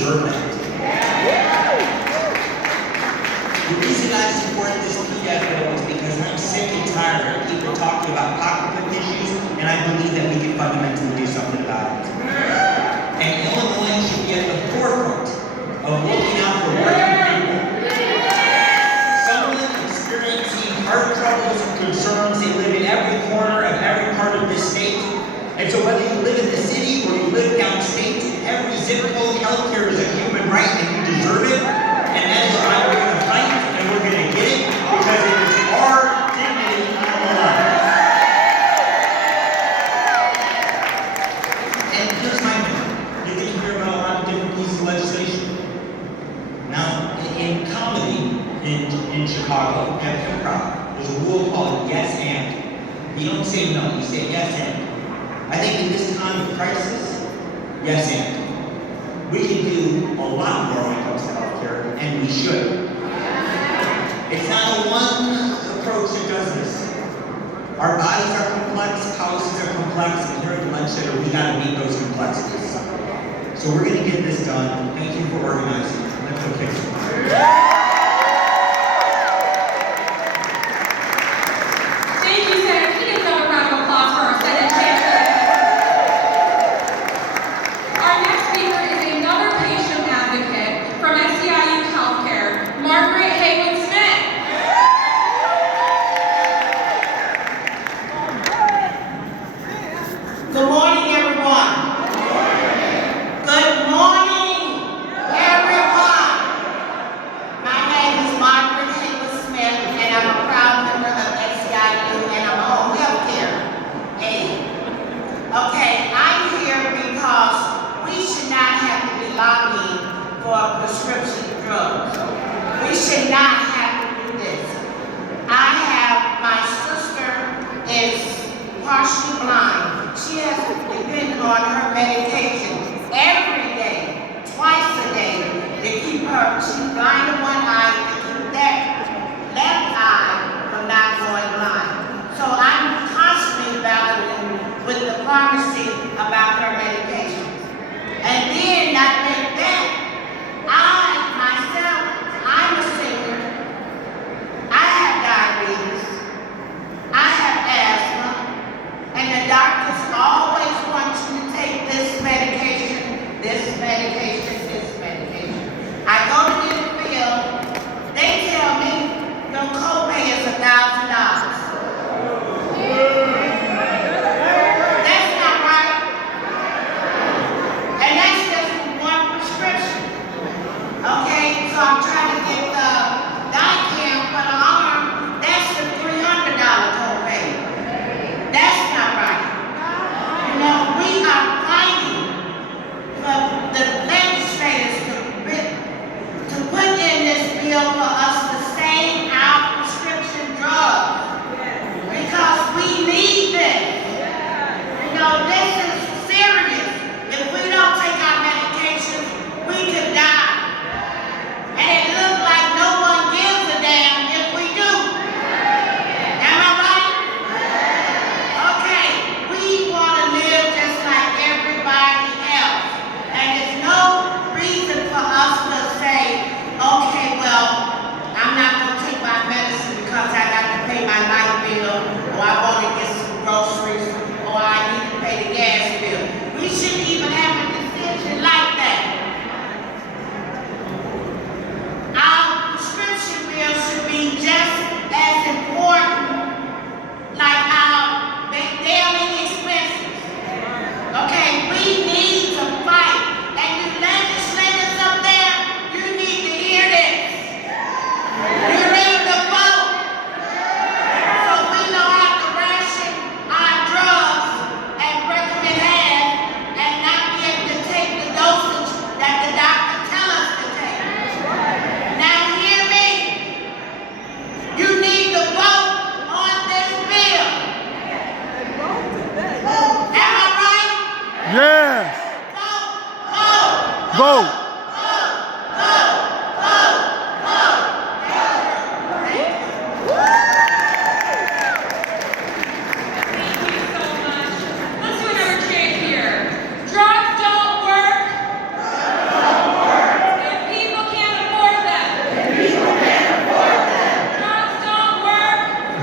deserve that. The reason I support this PDF bill is because I'm sick and tired of people talking about pocketbook issues, and I believe that we can fundamentally do something about it. And Illinois should be at the forefront of looking out for working people. Someone experiencing heart troubles and concerns, they live in every corner of every part of this state. And so whether you live in the city or you live downstate, every zip code, healthcare is a human right and you deserve it. And that is why we're going to fight and we're going to get it, because it is our dignity on the line. And here's my thing. You're going to hear about a lot of different pieces of legislation. Now, in comedy in Chicago, at improv, there's a rule called yes and. You don't say no, you say yes and. I think in this time of crisis, yes and. We can do a lot more when it comes to healthcare, and we should. It's not a one approach that does this. Our bodies are complex, policies are complex, and here at the legislature, we gotta meet those complexities. So we're gonna get this done. Thank you for organizing. Let's go kick some. Vote. Drugs don't work.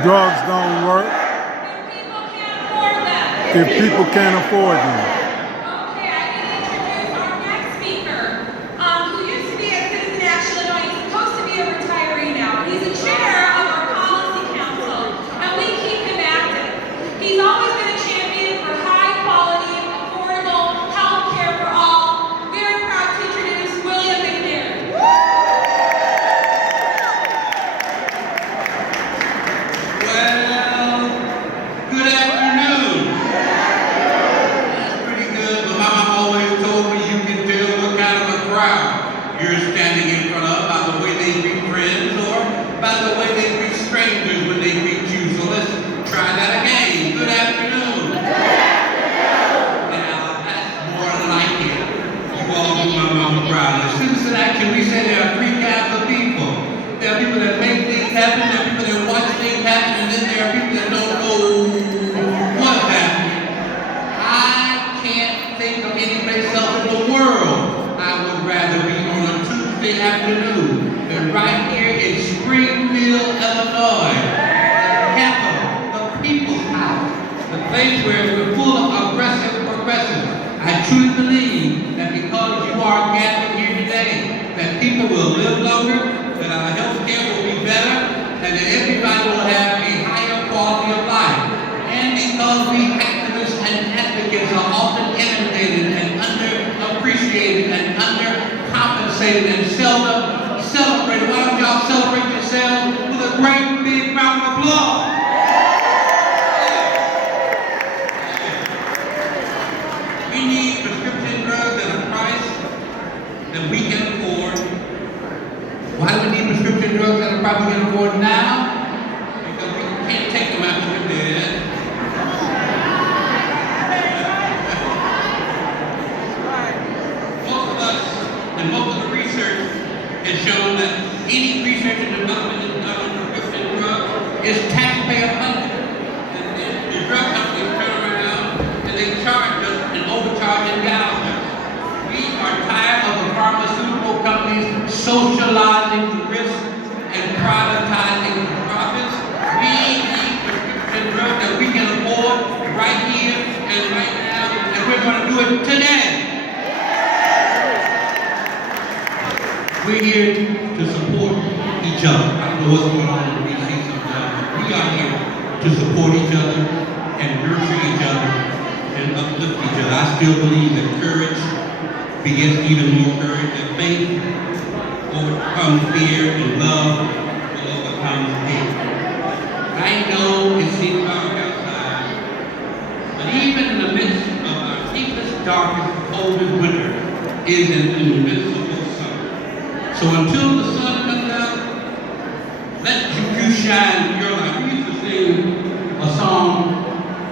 drugs don't work, If people can't afford if people can't afford them. them. Okay, I can introduce our next speaker, who used to be at Citizen Action Illinois. He's supposed to be a retiree now. He's the chair of our policy council, and we keep him active. He's always been a champion for high quality, affordable health care for all. Very proud to introduce William McNair. Well, good afternoon. That's pretty good, but my mom always told me you can tell what kind of a crowd you're standing in front of by the way they greet friends or by the way they greet strangers when they greet you. So let's try that again. Good afternoon. Now, that's more like it. You all do my mama proud. At Citizen Action, we say there are three kinds of people. There are people that make things happen, there are people that watch things happen, and then there are people that don't know what's happening. I can't think of any place else in the world I would rather be on a Tuesday afternoon than right here in Springfield, Illinois, the capital, the people's house, the place where we're full of aggressive progressives. I truly believe that because you are gathered here today, that people will live longer, that our health care will be better, and that everybody will have a higher quality of life. And because we activists and advocates are often inundated and underappreciated and undercompensated and seldom celebrated, why don't y'all celebrate yourselves with a great big round of applause? We need prescription drugs at a price that we can afford. Why do we need prescription drugs that are probably can afford now? Because we can't take them after we're dead. Most of us and most of the research has shown that any research and development that's done on prescription drugs is taxpayer funded. And then the drug companies turn around and they charge us and overcharge and gouge us. We are tired of the pharmaceutical companies socializing the risk and privatizing the profits. We need prescription drugs that we can afford right here and right now, and we're going to do it today. We're here to support each other. I don't know what's going on in DC sometimes, but we are here to support each other and nurture each other and uplift each other. I still believe that courage begets even more courage, and faith overcomes fear, and love will overcome hate. I know it seems dark outside, but even in the midst of our deepest, darkest, coldest winter is an invincible sun. So until the sun comes out, let you shine your light. We used to sing a song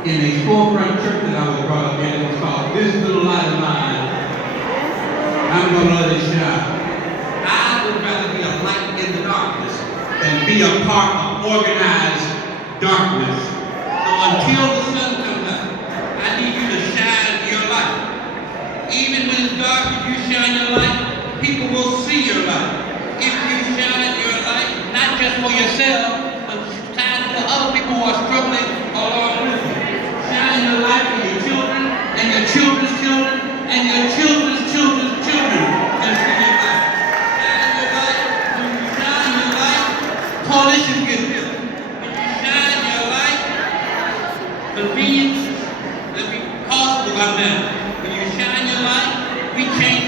in a storefront church that I was brought up in. It was called "This Little Light of Mine, I'm gonna let it shine." I would rather be a light in the darkness than be a part of organized darkness. So until the sun comes out, I need you to shine your light. Even when it's dark, if you shine your light, people will see your light. If you shine your light, not just for yourself, but shine to other people who are struggling along with you. Shine your light for your children and your children's children and your children's children's children can see your light. Shine your light. When you shine your light, coalitions get built. When you shine your light, convenience that be possible come down. When you shine your light, we change